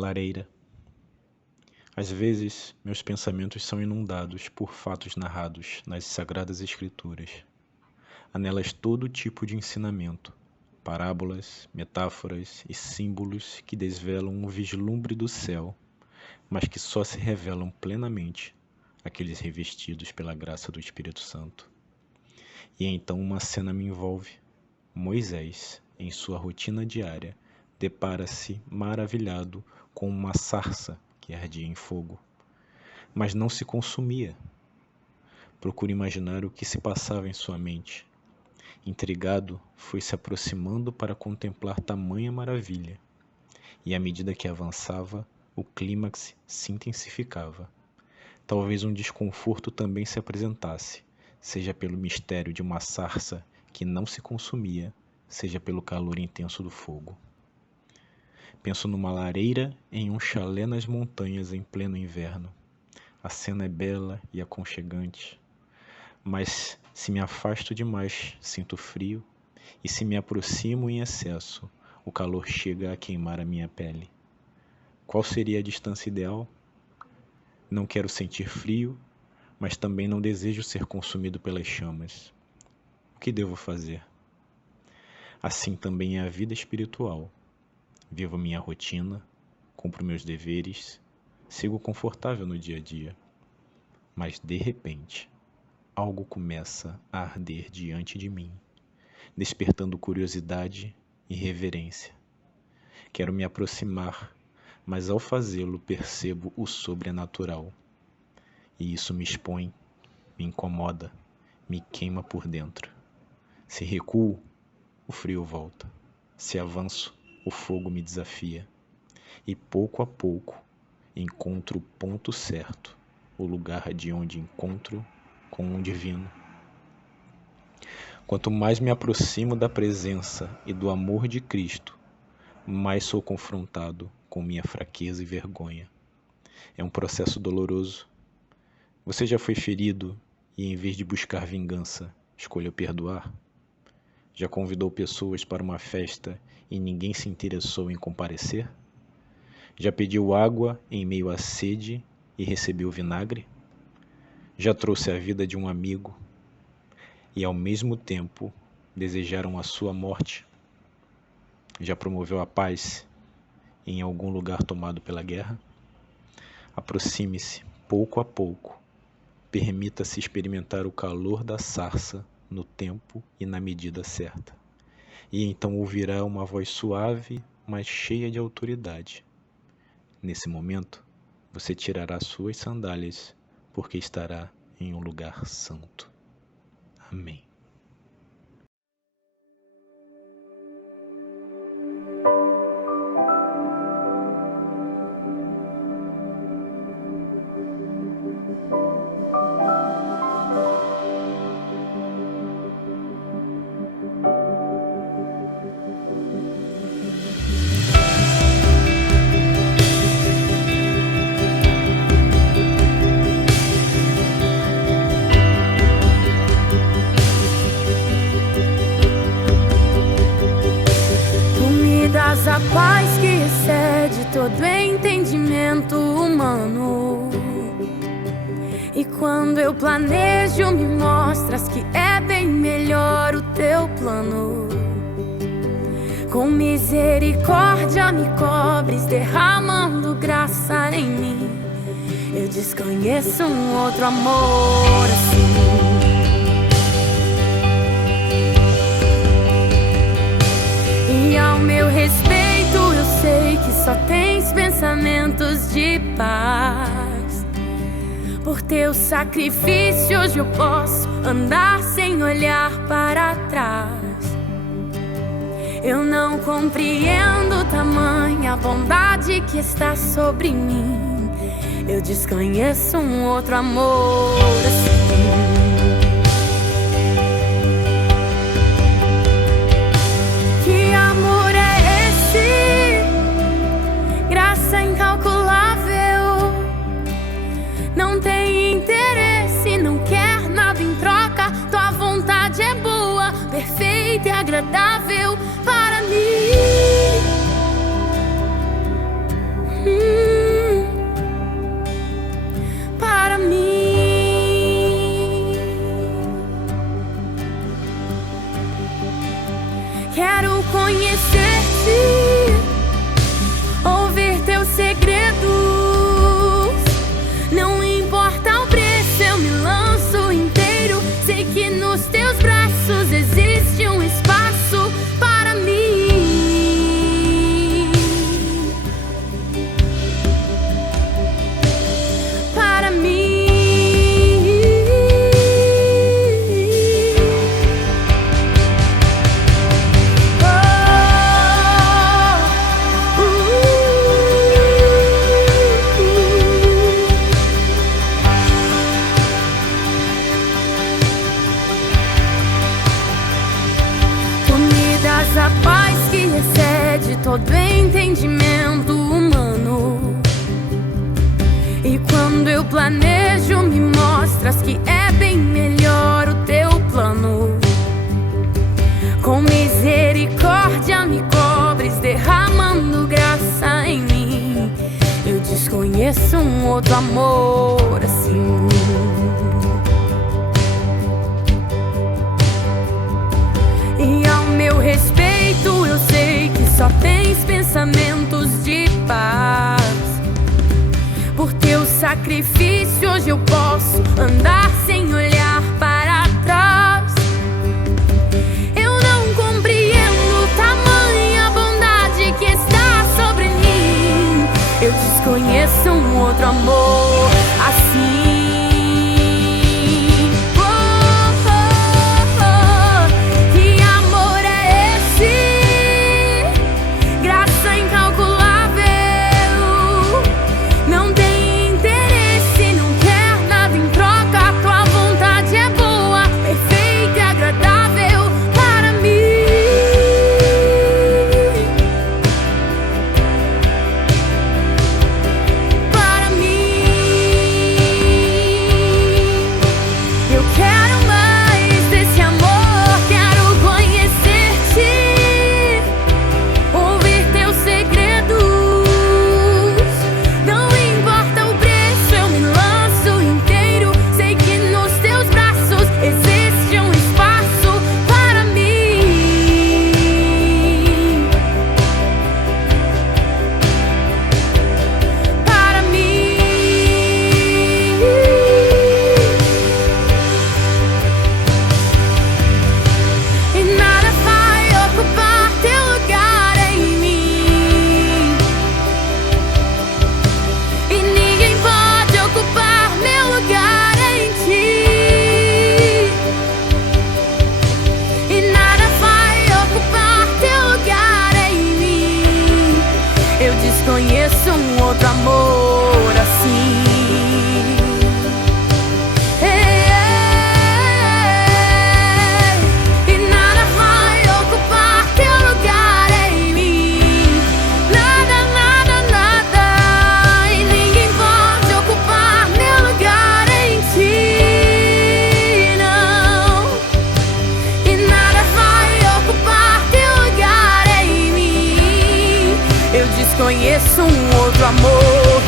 Lareira. Às vezes, meus pensamentos são inundados por fatos narrados nas Sagradas Escrituras. Há nelas todo tipo de ensinamento, parábolas, metáforas e símbolos que desvelam um vislumbre do céu, mas que só se revelam plenamente àqueles revestidos pela graça do Espírito Santo. E então uma cena me envolve. Moisés, em sua rotina diária, depara-se maravilhado com uma sarça que ardia em fogo, mas não se consumia. Procura imaginar o que se passava em sua mente. Intrigado, foi se aproximando para contemplar tamanha maravilha, e à medida que avançava, o clímax se intensificava. Talvez um desconforto também se apresentasse, seja pelo mistério de uma sarça que não se consumia, seja pelo calor intenso do fogo. Penso numa lareira em um chalé nas montanhas em pleno inverno. A cena é bela e aconchegante, mas se me afasto demais, sinto frio, e se me aproximo em excesso, o calor chega a queimar a minha pele. Qual seria a distância ideal? Não quero sentir frio, mas também não desejo ser consumido pelas chamas. O que devo fazer? Assim também é a vida espiritual. Vivo minha rotina, cumpro meus deveres, sigo confortável no dia a dia. Mas, de repente, algo começa a arder diante de mim, despertando curiosidade e reverência. Quero me aproximar, mas ao fazê-lo percebo o sobrenatural. E isso me expõe, me incomoda, me queima por dentro. Se recuo, o frio volta. Se avanço, o fogo me desafia. E pouco a pouco encontro o ponto certo, o lugar de onde encontro com um divino. Quanto mais me aproximo da presença e do amor de Cristo, mais sou confrontado com minha fraqueza e vergonha. É um processo doloroso. Você já foi ferido e, em vez de buscar vingança, escolheu perdoar? Já convidou pessoas para uma festa e ninguém se interessou em comparecer? Já pediu água em meio à sede e recebeu vinagre? Já trouxe a vida de um amigo e, ao mesmo tempo, desejaram a sua morte? Já promoveu a paz em algum lugar tomado pela guerra? Aproxime-se pouco a pouco. Permita-se experimentar o calor da sarça no tempo e na medida certa. E então ouvirá uma voz suave, mas cheia de autoridade. Nesse momento, você tirará suas sandálias, porque estará em um lugar santo. Amém. A paz que excede todo entendimento humano. E quando eu planejo, me mostras que é bem melhor o teu plano. Com misericórdia me cobres, derramando graça em mim. Eu desconheço um outro amor assim. E ao meu respeito eu sei que só tens pensamentos de paz. Por teu sacrifício hoje eu posso andar sem olhar para trás. Eu não compreendo tamanha bondade que está sobre mim. Eu desconheço um outro amor assim. Incalculável, não tem interesse, não quer nada em troca. Tua vontade é boa, perfeita e agradável para mim. todo entendimento humano. E quando eu planejo, me mostras que é bem melhor o teu plano. Com misericórdia me cobres, derramando graça em mim. Eu desconheço um outro amor assim. E ao meu respeito eu sei que só tens pensamentos de paz. Por teu sacrifício hoje eu posso andar sem olhar para trás. Eu não compreendo tamanha bondade que está sobre mim. Eu desconheço um outro amor assim. Conheço um outro amor assim. E nada vai ocupar teu lugar em mim. Nada, nada, nada. E ninguém pode ocupar meu lugar em ti, não. E nada vai ocupar teu lugar em mim. Eu desconheço um outro amor.